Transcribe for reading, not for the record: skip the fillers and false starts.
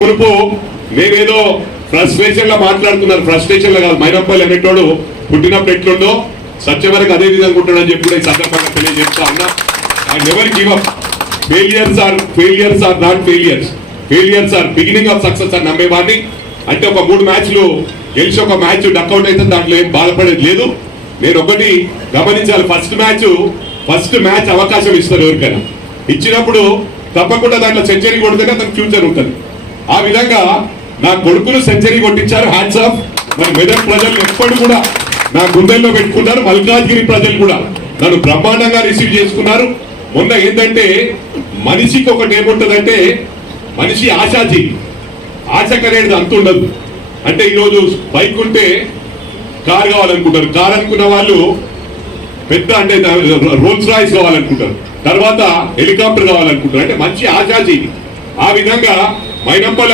మునుపు నేనేదో ఫ్రస్ట్రేషన్ లో మాట్లాడుతున్నాను. ఫ్రస్ట్రేషన్ లో కాదు, మైనప్పల్లి అనేటోడు పుట్టినప్పుడు ఎట్లుండో సత్యవరకు అదే విధంగా ఉంటాడని చెప్పి కూడా ఈ సందర్భంగా తెలియజేస్తా ఉన్నా. I never give up. Failures are not failures. Failures are beginning of success అని నమ్మేవాడిని. అంటే ఒక 3 మ్యాచ్లు గెలిచి ఒక మ్యాచ్ డక్అవుట్ అయితే దాంట్లో ఏం బాధపడేది లేదు. నేను ఒకటి గమనించాలి, ఫస్ట్ మ్యాచ్ అవకాశం ఇస్తారు ఎవరికైనా. ఇచ్చినప్పుడు తప్పకుండా దాంట్లో సెంచరీ కొడితేనే అతనికి ఫ్యూచర్ ఉంటుంది. ఆ విధంగా నా కొడుకును సెంచరీ కొట్టించారు. Hands of. మరి మెదక్ ప్రజలు ఎప్పుడు కూడా నా గుండెల్లో పెట్టుకున్నారు. మల్కాజ్గిరి ప్రజలు కూడా నన్ను బ్రహ్మాండంగా రిసీవ్ చేసుకున్నారు. మొన్న ఏంటంటే మనిషికి ఒకటి ఏముంటుందంటే, మనిషి ఆశాజీవి. ఆశ కనేది అంత ఉండదు. అంటే ఈరోజు బైక్ ఉంటే కార్ కావాలనుకుంటారు, కార్ అనుకున్న వాళ్ళు పెద్ద అంటే రోల్స్ రాయిస్ కావాలనుకుంటారు, తర్వాత హెలికాప్టర్ కావాలనుకుంటారు. అంటే మంచి ఆశాజీవి. ఆ విధంగా మైనంపల్లి